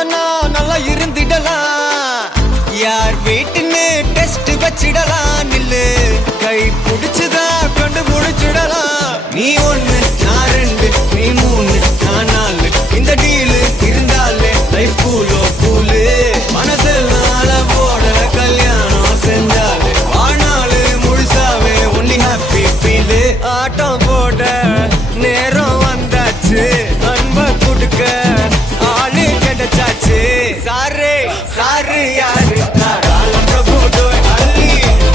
இல்லனா நல்லா இருந்திடலாம். யார் வீட்டுன்னு டெஸ்ட் வச்சிடலாம். நில்லு கை புடிச்சுதா கண்டு முடிச்சிடலாம். நீ ஒண்ணு நான் ரெண்டு நீ மூணு நான் நாலு இந்த டீலு இருந்தாலே லைஃப் கூலோ கூலு. மனசெல்லாம் போட கல்யாணம் செஞ்சாலே ஆனாலு முழுசாவே ஒன்லி ஹாப்பி ஃபீலு. ஆட்டம் போட நேரம் வந்தாச்சு அன்ப கொடுக்க ஆளு கிடைச்சாச்சு. சாரு சாரு யாரு காலம் பிரபு டோய் அள்ளி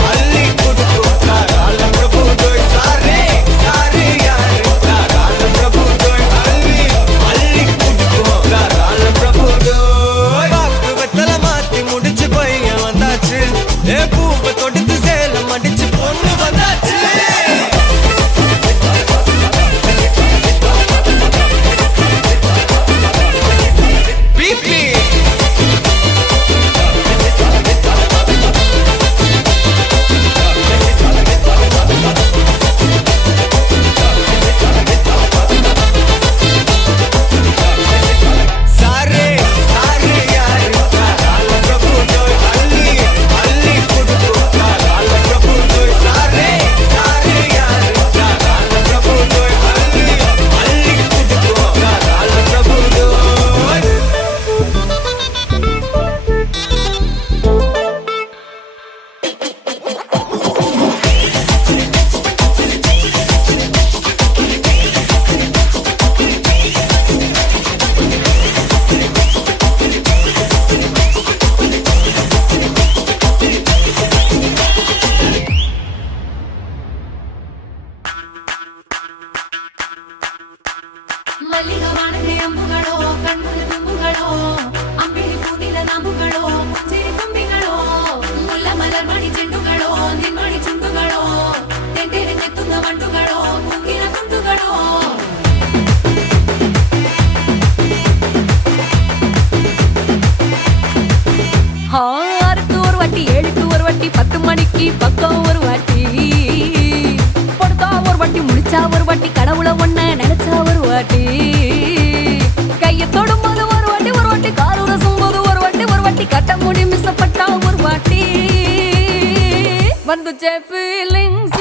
அள்ளி கொடுக்கும் காலம் பிரபு டோய். சாரு சாரு யாரு காலம் பிரபு டோய் அள்ளி அள்ளி கொடுக்கும் காலம் பிரபு டோய். பாக்கு வெத்தல மாத்தி முடிச்சு பையன் வந்தாச்சு. ஏ பூவை தொடுத்து சேலம் அடிச்சு பொண்ணு வந்தாச்சு. பக்கம் ஒரு வாட்டி படுத்தா ஒரு வாட்டி முடிச்சா ஒரு வாட்டி கடவுளை ஒன்ன நினைச்சா ஒரு வாட்டி கைய தொடும்போது ஒரு வாட்டி காரு ரசும் போது ஒரு வாட்டி கட்ட முடி மிசப்பட்டா ஒரு வாட்டி. வந்துச்சே ஃபீலிங்ஸ்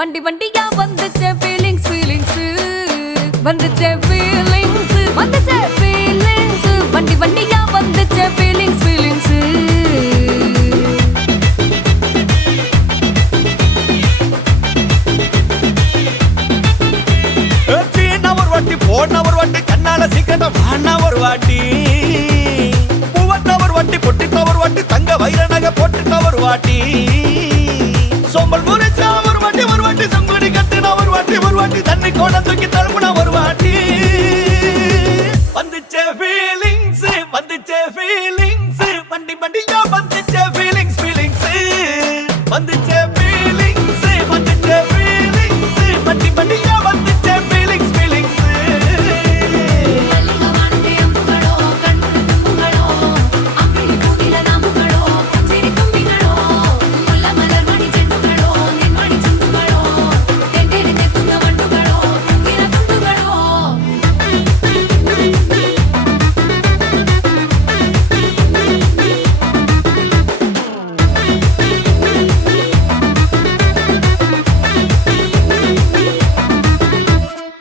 வண்டி வண்டியா வந்துச்சே ஃபீலிங்ஸ் வந்துச்சே ஃபீலிங்ஸ் வண்டி வண்டியா வந்துச்சே ஃபீலிங்ஸ். போன ஒரு வாட்டி கண்ணால சீக்கிரம் வாண்ணா ஒரு வாட்டி. பூவத்த ஒரு வாட்டி பொட்டித்த ஒரு வாட்டி தங்க வைர நகை போட்டுட்ட ஒரு வாட்டி. சோம்பல் முறைச்சா ஒரு வாட்டி சங்குடி கட்டுனா ஒரு வாட்டி தண்ணி கோட தூக்கி தழுப்புனா ஒரு வாட்டி. வந்துச்சே ஃபீலிங்ஸ் வண்டி வண்டியா வந்துச்சே ஃபீலிங்ஸ் வந்துச்சே ஃபீலிங்ஸ் வண்டி வண்டியா வந்துச்சே ஃபீலிங்ஸ்.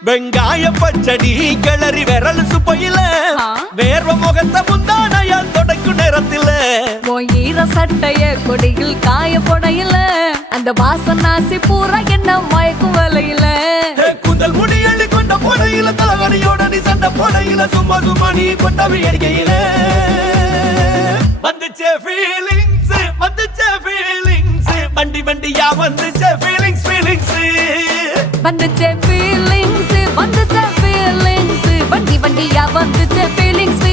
வெங்காய பச்சடி கிளறி விரல் சுப்பையில வேர்வ முகத்த முந்தானையால் தொடக்கும் நேரத்தில ஈர சட்டைய கொடியில் காய பொடையில அந்த வாசனாசி பூரா என்ன மயக்கும் வலையில குந்தல் முடி அள்ளி கொண்ட பொடையில தலவடியோட நீ சண்ட பொடையில சும்மா நீ கொண்டவி அடிக்கையில வந்துச்சே ஃபீலிங்ஸ் வண்டி வண்டியா வந்துச்சே ஃபீலிங்ஸ் வந்துச்சே ஃபீலிங்ஸ் வண்டி வண்டியா வந்துச்சே ஃபீலிங்ஸ்.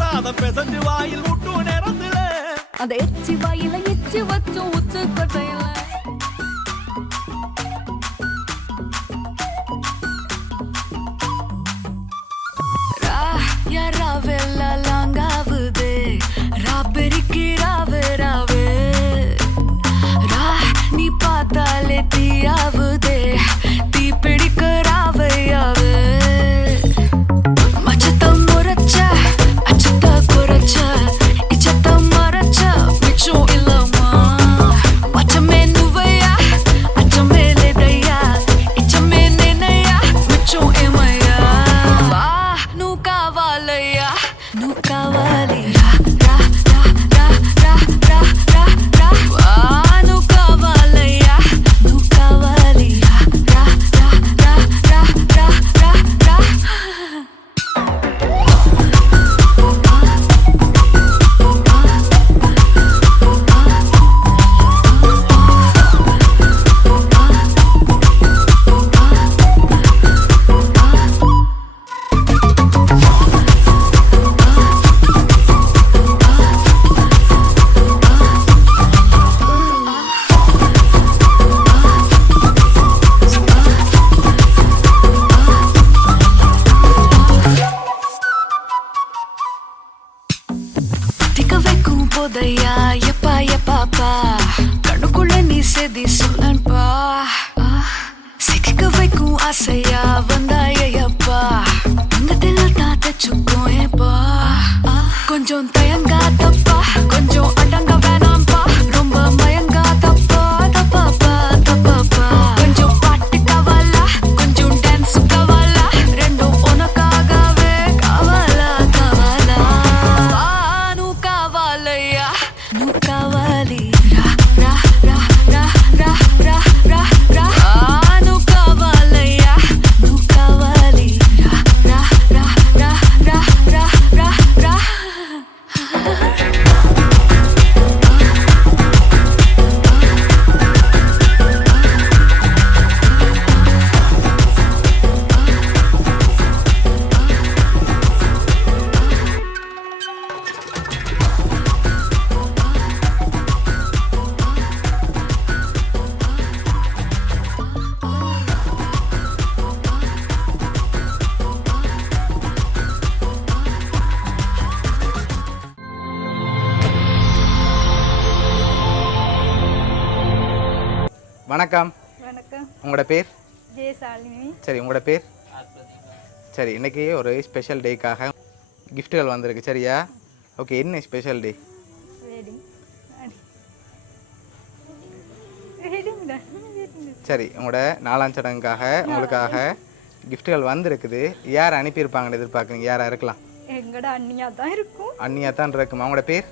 சாதம் பெசஞ்சு வாயில் விட்டு நேரத்துல அந்த எச்சி வாயில எச்சி வச்சோம் உச்சு கொட்டையில ராவெல்ல லாங்காவுது ராபெரிக்கு ராவே ரா நீ பார்த்தாலே தீயாவுதே தீ பிடிக்க ராவையாவே மச்சத்தம் முறைச்ச அச்சத்த குறைச்ச இச்சத்தம் மறைச்ச மிச்சம் இல்லம்மா மச்சமே நுவையா அச்சமே லேதையா இச்சமே நேனையா மிச்சம் ஏமையா வா நூ காவாலையா நூ காவாலியா ரா ரா ரா ரா ரா ரா ரா வா நூ காவாலையா நூ காவாலியா ரா ரா ரா ரா ரா ரா ரா திக்க வைக்கும் போதையா எப்பா எப்பாப்பா கண்ணுக்குள்ள நீ செதி சொல்லன்பா சிக்க வைக்கும் ஆசையா வந்தாயப்பா தங்கத்தில் தான் தச்சுக்கும் ஏப்பா கொஞ்சம் தயங்காதப்பா கொஞ்சம் அடங்க வேணாம்பா ரொம்ப மயங்காதப்பா தப்பாப்பா தப்பாப்பா கொஞ்சம் பாட்டு கவலா கொஞ்சம் டான்ஸ் கவலா ரெண்டும் உனக்காகவே கவலா கவலா நூ காவாலையா நூ காவாலி ரா ரா ரா ரா ரா ரா ரா ரா நூ காவாலையா நூ காவாலி ரா ரா ரா ரா ரா ரா ரா ரா வணக்கம். வணக்கம். உங்களோட பேர்? ஜெயசாலினி. சரி, உங்களோட பேர்? சரி, இன்னைக்கு ஒரு ஸ்பெஷல் டேக்காக கிஃப்ட்டுகள் வந்திருக்கு. சரியா? ஓகே, என்ன ஸ்பெஷல் டே? வெட்டிங். வெட்டிங் தான். சரி, உங்களோட 4ஆம் சடங்குக்காக உங்களுக்காக கிஃப்ட்டுகள் வந்திருக்குது. யார் அனுப்பியிருப்பாங்கன்னு எதிர்பார்க்குறீங்க? யாராக இருக்கலாம்? எங்கட அண்ணியா தான் இருக்கும். அண்ணியா தான் இருக்குமா? உங்களோட பேர்?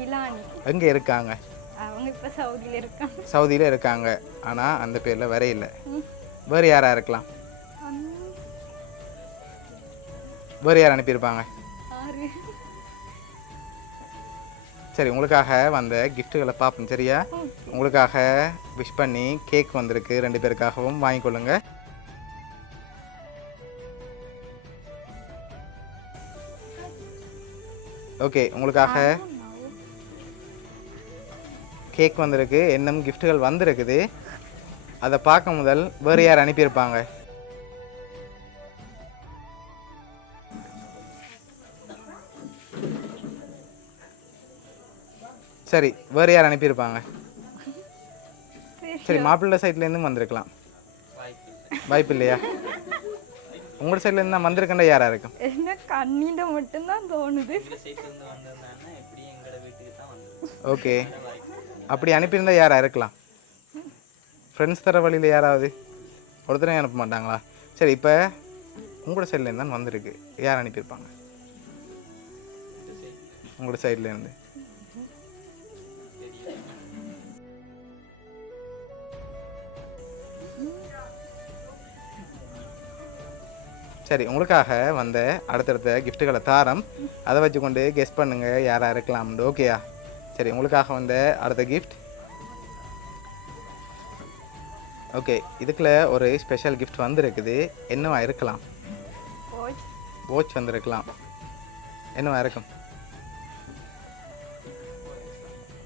டிலானி. எங்கே இருக்காங்க? அவங்க இப்போ சவுதியில் இருக்காங்க. சவுதியில் இருக்காங்க, ஆனால் அந்த பேரில் வர இல்லை. வேறு யாராக இருக்கலாம்? வேறு யார் அனுப்பியிருப்பாங்க? சரி, உங்களுக்காக வந்த கிஃப்ட்டுகளை பார்ப்போம். சரியா? உங்களுக்காக விஷ் பண்ணி கேக் வந்திருக்கு, 2 பேருக்காகவும் வாங்கிக்கொள்ளுங்க. ஓகே, உங்களுக்காக கேக் வந்திருக்கு, இன்னும் கிஃப்ட்டுகள் வந்திருக்குது. அதை பார்க்க முதல் வேறு யார் அனுப்பியிருப்பாங்க? சரி, வேறு யார் அனுப்பியிருப்பாங்க? சரி, மாப்பிள்ளை சைட்லேருந்து வந்திருக்கலாம். வாய்ப்பு இல்லையா? உங்களோட சைட்லேருந்து தான் வந்திருக்கேன்டா யாராக இருக்கும்? என்ன கண்ணிட மட்டும்தான் தோணுது. ஓகே, அப்படி அனுப்பியிருந்தா யாராக இருக்கலாம்? ஃப்ரெண்ட்ஸ் தர வழியில் யாராவது ஒருத்தரையும் அனுப்ப மாட்டாங்களா? சரி, இப்போ உங்களோட சைட்லேருந்து தான் வந்திருக்கு. யார் அனுப்பியிருப்பாங்க? உங்களோட சைட்லேருந்து. சரி, உங்களுக்காக வந்த அடுத்தடுத்த கிஃப்ட்டுகளை தாரம், அதை வச்சுக்கொண்டு கெஸ் பண்ணுங்கள் யாராக இருக்கலாம்னு. ஓகேயா? சரி, உங்களுக்காக வந்த அடுத்த கிஃப்ட். ஓகே, இதுக்குள்ள ஒரு ஸ்பெஷல் கிஃப்ட் வந்திருக்குது. என்னவா இருக்கலாம்? வாட்ச் வந்திருக்கலாம். என்னவா இருக்கும்?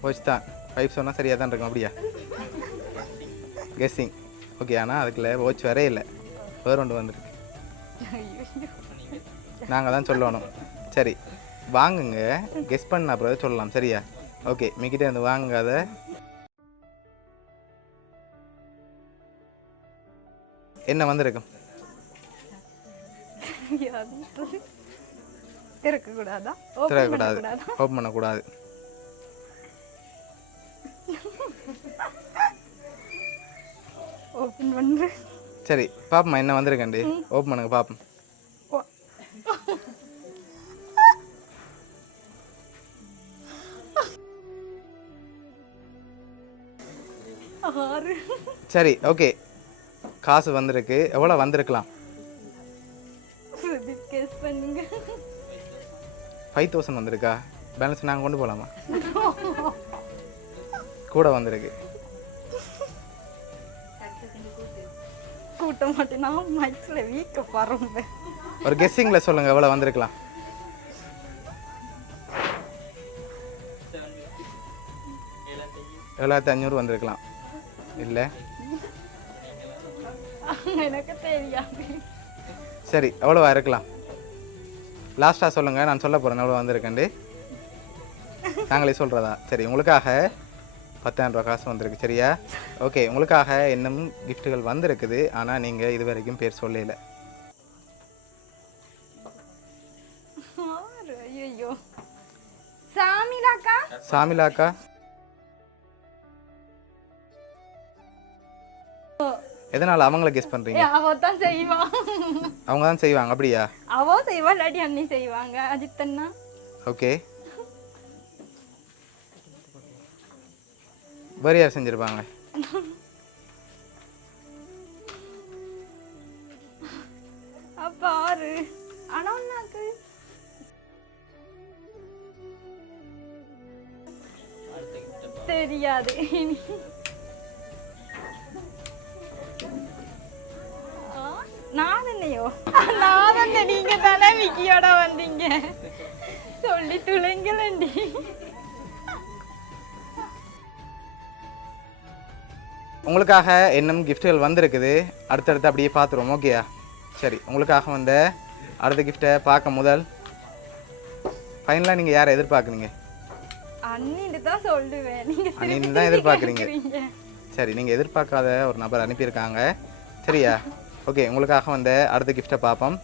வாட்ச் தான். 5 சொன்னால் சரியாக தான் இருக்கும். அப்படியா? கெஸ்ஸிங். ஓகே, ஆனால் அதுக்குள்ள வாட்ச் வரே இல்லை, வேறு ஒன்று வந்துருக்கு. நாங்கள் தான் சொல்லணும். சரி வாங்குங்க, கெஸ் பண்ண அப்புறம் சொல்லலாம். சரியா? ஓகே, மிக்கிட்டே இருந்து வாங்காத. என்ன வந்திருக்கும்? திறக்கக்கூடாதா? திறக்கக்கூடாது, ஓப்பன் பண்ணக்கூடாது. ஓப்பன் பண்ணு. சரி பாப்போம்மா, என்ன வந்திருக்கேன்டி? ஓப்பன் பண்ணுங்க பாப்போம். சரி ஓகே, காசு வந்திருக்கு. எவ்வளோ வந்திருக்கலாம்? கெஸ் பண்ணுங்க. 5000 வந்திருக்கா? பேலன்ஸ் நாங்கள் கொண்டு போகலாமா? கூட வந்திருக்கு. கூட்ட மாட்டேன், நான் மைக்ஸ்ல வீக்க பறம்ப. ஒரு கெஸ்ஸிங்கில் சொல்லுங்கள், எவ்வளோ வந்திருக்கலாம்? 7500 வந்திருக்கலாம். இல்லை எனக்கு தெரியாது. சரி எவ்வளோவா இருக்கலாம்? லாஸ்ட்டாக சொல்லுங்கள், நான் சொல்ல போகிறேன் எவ்வளோ வந்திருக்கேன்டி. நாங்களே சொல்கிறதா? சரி, உங்களுக்காக 10,000 ரூபா காசு வந்திருக்கு. சரியா? ஓகே, உங்களுக்காக இன்னும் கிஃப்ட்டுகள் வந்திருக்குது, ஆனால் நீங்கள் இது வரைக்கும் பேர் சொல்லல. ஐயோ, சாமிலாக்கா. சாமிலாக்கா எதனால் அவங்கள கெஸ் பண்ணுறீங்க? அவ தான் செய்வா. அவங்க தான் செய்வாங்க. அப்படியா? அவ செய்வா, இல்லாட்டி அண்ணி செய்வாங்க. அஜித் அண்ணா. ஓகே, வேறு யார் செஞ்சுருப்பாங்க? பாரு அண்ணாக்கு தெரியாது. நான் என்னையோ, நான் என்ன, நீங்க தானே விக்கியோட வந்தீங்க. சொல்லி துளைங்களண்டி. உங்களுக்காக இன்னும் கிஃப்ட்டுகள் வந்திருக்குது, அடுத்தடுத்து அப்படியே பார்த்துருவோம். ஓகேயா? சரி, உங்களுக்காக வந்த அடுத்த கிஃப்ட்டை பார்க்க முதல் ஃபைனலாக நீங்கள் யாரை எதிர்பார்க்குறீங்க? அண்ணின்னு தான் சொல்லுவேன். நீங்கள் அண்ணின்னு தான் எதிர்பார்க்குறீங்க. சரி, நீங்கள் எதிர்பார்க்காத ஒரு நபர் அனுப்பியிருக்காங்க. சரியா? ஓகே, உங்களுக்காக வந்த அடுத்த கிஃப்ட்டை பார்ப்போம்.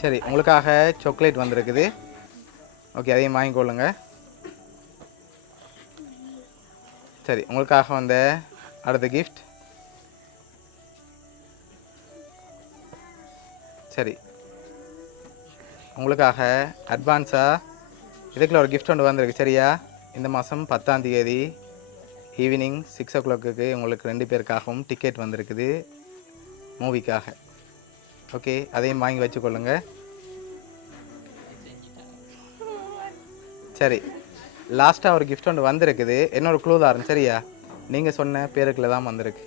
சரி, உங்களுக்காக சாக்லேட் வந்திருக்குது. ஓகே, அதையும் வாங்கிக்கொள்ளுங்க. சரி, உங்களுக்காக வந்த அடுத்த கிஃப்ட். சரி, உங்களுக்காக அட்வான்ஸாக இதுக்குள்ள ஒரு கிஃப்ட் ஒன்று வந்திருக்கு. சரியா? இந்த மாதம் 10ஆம் தேதி ஈவினிங் 6 o'clock உங்களுக்கு 2 பேருக்காகவும் டிக்கெட் வந்திருக்குது மூவிக்காக. ஓகே, அதையும் வாங்கி வச்சுக்கொள்ளுங்க. சரி, லாஸ்ட்டாக ஒரு கிஃப்ட் ஒன்று வந்திருக்குது. என்னோட க்ளூ தாரன். சரியா? நீங்கள் சொன்ன பேருக்குள்ள தான் வந்திருக்கு.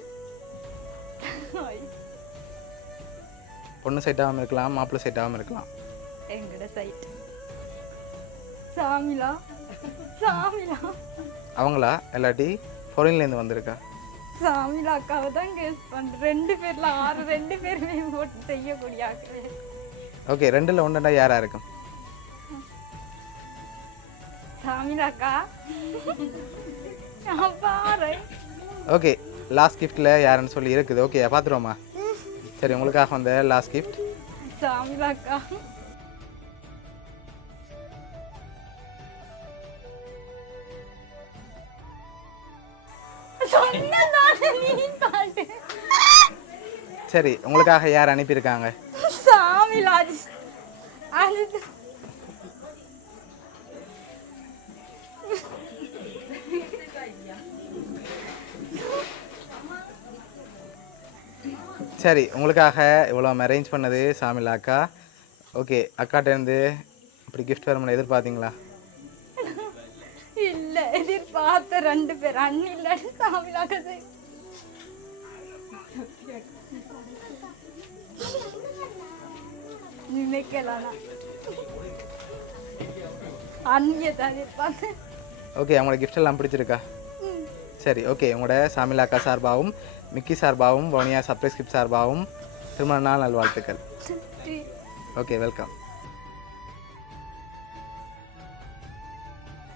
பொண்ணு சைட்டாகவும் இருக்கலாம், மாப்பிள்ளை சைட்டாகவும் இருக்கலாம். எங்கட சைட். சாமிலா. சாமிலா அவங்களா? இல்லாட்டி ஃபாரின்லேருந்து வந்திருக்கா? சாமிலா அக்காவை தான் கெஸ் பண்ணுறேன். 2 பேர்ல 6, 2 பேருமே போட்டு செய்யக்கூடிய ஆக்கள். ஓகே, 2ல் 1 யாராக இருக்கும்? சாமிலா அக்கா. நான் பாரு. ஓகே, லாஸ்ட் கிஃப்ட்டில் யாருன்னு சொல்லி இருக்குது. ஓகே, பார்த்துருவோமா? சரி, உங்களுக்காக வந்த லாஸ்ட் கிஃப்ட் சாமிலா அக்கா. சரி, உங்களுக்காக யார் அனுப்பியிருக்காங்க? சாமிலாஜ். சரி, உங்களுக்காக இவ்வளோ அரேஞ்ச் பண்ணது சாமிலா அக்கா. ஓகே, அக்காட்டேருந்து இப்படி கிஃப்ட் வரும்னு எதிர்பார்த்தீங்களா? இல்லை, எதிர்பார்த்த 2 பேர். அண்ணி இல்லாட்டி சாமிலா அக்கா. யோசிக்கலாம் அந்நிய தான் பார்த்தேன். ஓகே அவங்களோட gift எல்லாம் பிடிச்சிருக்கா? சரி ஓகே உங்களோட சாமிலா அக்கா சார்பாகவும் மிக்கி சார்பாகவும் வவுனியா சர்ப்ரைஸ் கிஃப்ட் சார்பாகவும் திருமண நாள் நல்வாழ்த்துக்கள். Okay welcome.